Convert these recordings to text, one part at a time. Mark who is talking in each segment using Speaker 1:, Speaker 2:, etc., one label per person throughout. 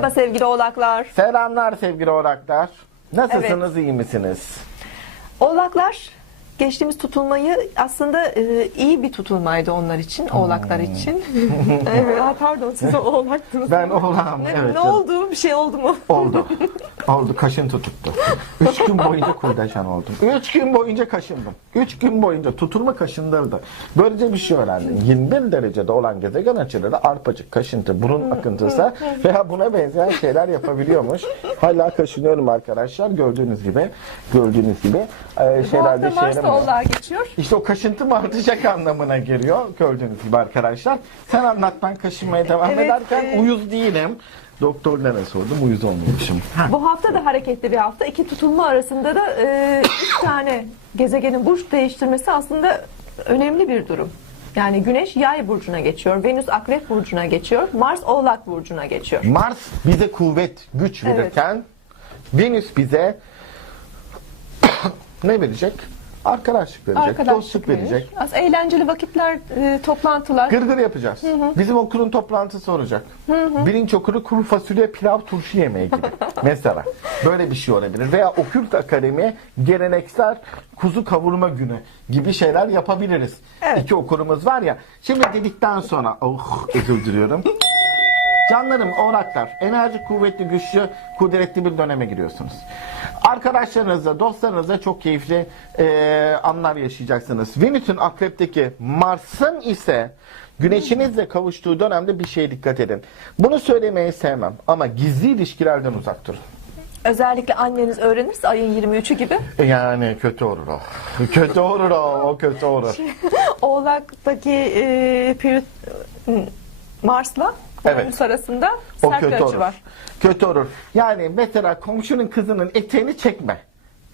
Speaker 1: Merhaba sevgili oğlaklar.
Speaker 2: Selamlar sevgili oğlaklar. Nasılsınız, iyi misiniz?
Speaker 1: Oğlaklar geçtiğimiz tutulmayı aslında e, iyi bir tutulmaydı onlar için, oğlaklar için. evet, pardon siz oğlaktınız.
Speaker 2: Ben oğlağım,
Speaker 1: Ne,
Speaker 2: evet
Speaker 1: ne oldu? Bir şey oldu mu?
Speaker 2: Oldu. Oldu. Kaşıntı tuttu. Üç gün boyunca kurdeşen oldum. Üç gün boyunca kaşındım. Üç gün boyunca tutulma kaşındırdı. Böylece bir şey öğrendim. 21 derecede olan gezegen açıları arpacık, kaşıntı, burun akıntısı veya buna benzeyen şeyler yapabiliyormuş. Hala kaşınıyorum arkadaşlar. Gördüğünüz gibi. Gördüğünüz gibi. Ee,
Speaker 1: Bu
Speaker 2: şeyler
Speaker 1: oğlağa geçiyor.
Speaker 2: İşte o kaşıntı mı artacak anlamına geliyor. Gördüğünüz gibi arkadaşlar. Sen anlat ben kaşınmaya devam
Speaker 1: Evet,
Speaker 2: ederken
Speaker 1: e-
Speaker 2: uyuz değilim. Doktorlara sordum uyuz olmuyormuşum. Ha.
Speaker 1: Bu hafta da hareketli bir hafta. İki tutulma arasında da e, üç tane gezegenin burç değiştirmesi aslında önemli bir durum. Yani Güneş Yay burcuna geçiyor, Venüs Akrep burcuna geçiyor, Mars Oğlak burcuna geçiyor.
Speaker 2: Mars bize kuvvet, güç
Speaker 1: Evet.
Speaker 2: verirken Venüs bize ne verecek? Arkadaşlık verecek, dostluk
Speaker 1: verir.
Speaker 2: verecek.
Speaker 1: Az eğlenceli vakitler, e, toplantılar.
Speaker 2: Gırgır yapacağız. Bizim okulun toplantısı olacak. Bilinç okulu kuru fasulye pilav turşu yemeği gibi. Mesela. Böyle bir şey olabilir. Veya okült akademi geleneksel kuzu kavurma günü gibi şeyler yapabiliriz.
Speaker 1: Evet.
Speaker 2: İki okulumuz var ya. Şimdi dedikten sonra oh özür diliyorum. Canlarım, oğlaklar, enerji kuvvetli, güçlü, kudretli bir döneme giriyorsunuz. Arkadaşlarınızla, dostlarınızla çok keyifli eee, anlar yaşayacaksınız. Venüs'ün akrepteki Mars'ın ise Güneşinizle kavuştuğu dönemde bir şeye dikkat edin. Bunu söylemeyi sevmem ama gizli ilişkilerden uzak durun.
Speaker 1: Özellikle anneniz öğrenirse ayın 23'ü gibi
Speaker 2: Yani kötü olur o. Kötü olur o, o kötü olur.
Speaker 1: Oğlak'taki e, Mars'la
Speaker 2: Evet.
Speaker 1: Venüs arasında
Speaker 2: O
Speaker 1: sert bir
Speaker 2: kötü
Speaker 1: açı
Speaker 2: olur.
Speaker 1: var.
Speaker 2: Kötü olur. Yani mesela komşunun kızının eteğini çekme.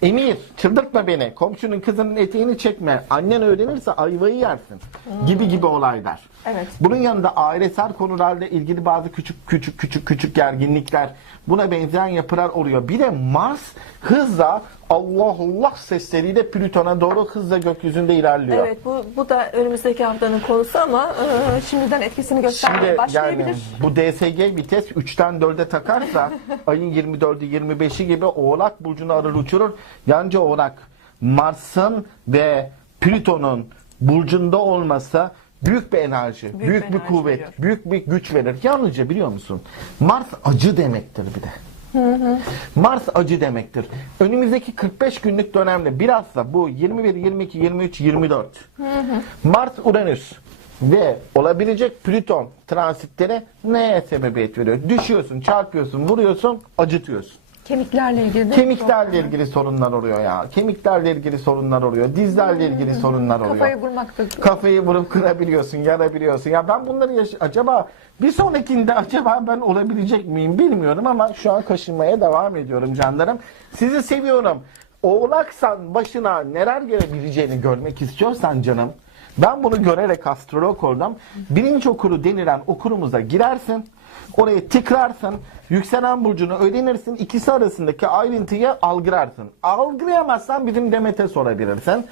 Speaker 2: Emir çıldırtma beni. Komşunun kızının eteğini çekme. Annen öğrenirse ayvayı yersin. Gibi gibi olaylar.
Speaker 1: Evet.
Speaker 2: Bunun yanında ailesel konularla ilgili bazı küçük küçük küçük küçük gerginlikler, buna benzeyen yapılar oluyor. Bir de Mars hızla Allah Allah sesleriyle Plüton'a doğru hızla gökyüzünde ilerliyor.
Speaker 1: Evet bu, bu da önümüzdeki haftanın konusu ama e, şimdiden etkisini göstermeye
Speaker 2: Şimdi
Speaker 1: başlayabilir.
Speaker 2: yani bu DSG vites 3'ten 4'e takarsa ayın 24'ü 25'i gibi Oğlak burcunu arır uçurur. Yancı Oğlak Mars'ın ve Plüton'un burcunda olması büyük bir enerji, büyük,
Speaker 1: bir
Speaker 2: bir
Speaker 1: enerji
Speaker 2: kuvvet,
Speaker 1: veriyor.
Speaker 2: büyük bir güç verir. Yalnızca biliyor musun? Mars acı demektir bir de. Mars acı demektir. Önümüzdeki 45 günlük dönemde bilhassa bu 21, 22, 23, 24 Mars, Uranüs ve olabilecek Plüton transitleri neye sebebiyet veriyor? Düşüyorsun, çarpıyorsun, vuruyorsun, acıtıyorsun.
Speaker 1: Kemiklerle ilgili. de-
Speaker 2: Kemiklerle ilgili sorunlar oluyor ya. Kemiklerle ilgili sorunlar oluyor. Dizlerle ilgili sorunlar oluyor.
Speaker 1: Kafayı vurmak da.
Speaker 2: Kafayı vurup kırabiliyorsun, yarabiliyorsun. Ya ben bunları yaş- acaba bir sonrakinde acaba ben olabilecek miyim bilmiyorum ama şu an kaşınmaya devam ediyorum canlarım. Sizi seviyorum. Oğlaksan başına neler gelebileceğini görmek istiyorsan canım. Ben bunu görerek astrolog oldum. Birinci okuru denilen okurumuza girersin. Oraya tıklarsın. Yükselen burcunu öğrenirsin. İkisi arasındaki ayrıntıyı algılarsın. Algılayamazsan bizim Demet'e sorabilirsin.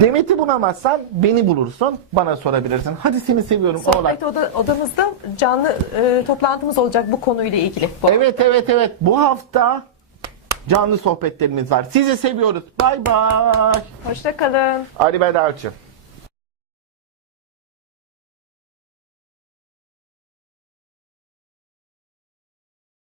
Speaker 2: Demet'i bulamazsan beni bulursun. Bana sorabilirsin. Hadi seni seviyorum.
Speaker 1: Sohbet oda, odamızda canlı e, toplantımız olacak bu konuyla ilgili. Bu
Speaker 2: Evet evet evet. Bu hafta canlı sohbetlerimiz var. Sizi seviyoruz. Bay bay.
Speaker 1: Hoşça kalın.
Speaker 2: Arrivederci.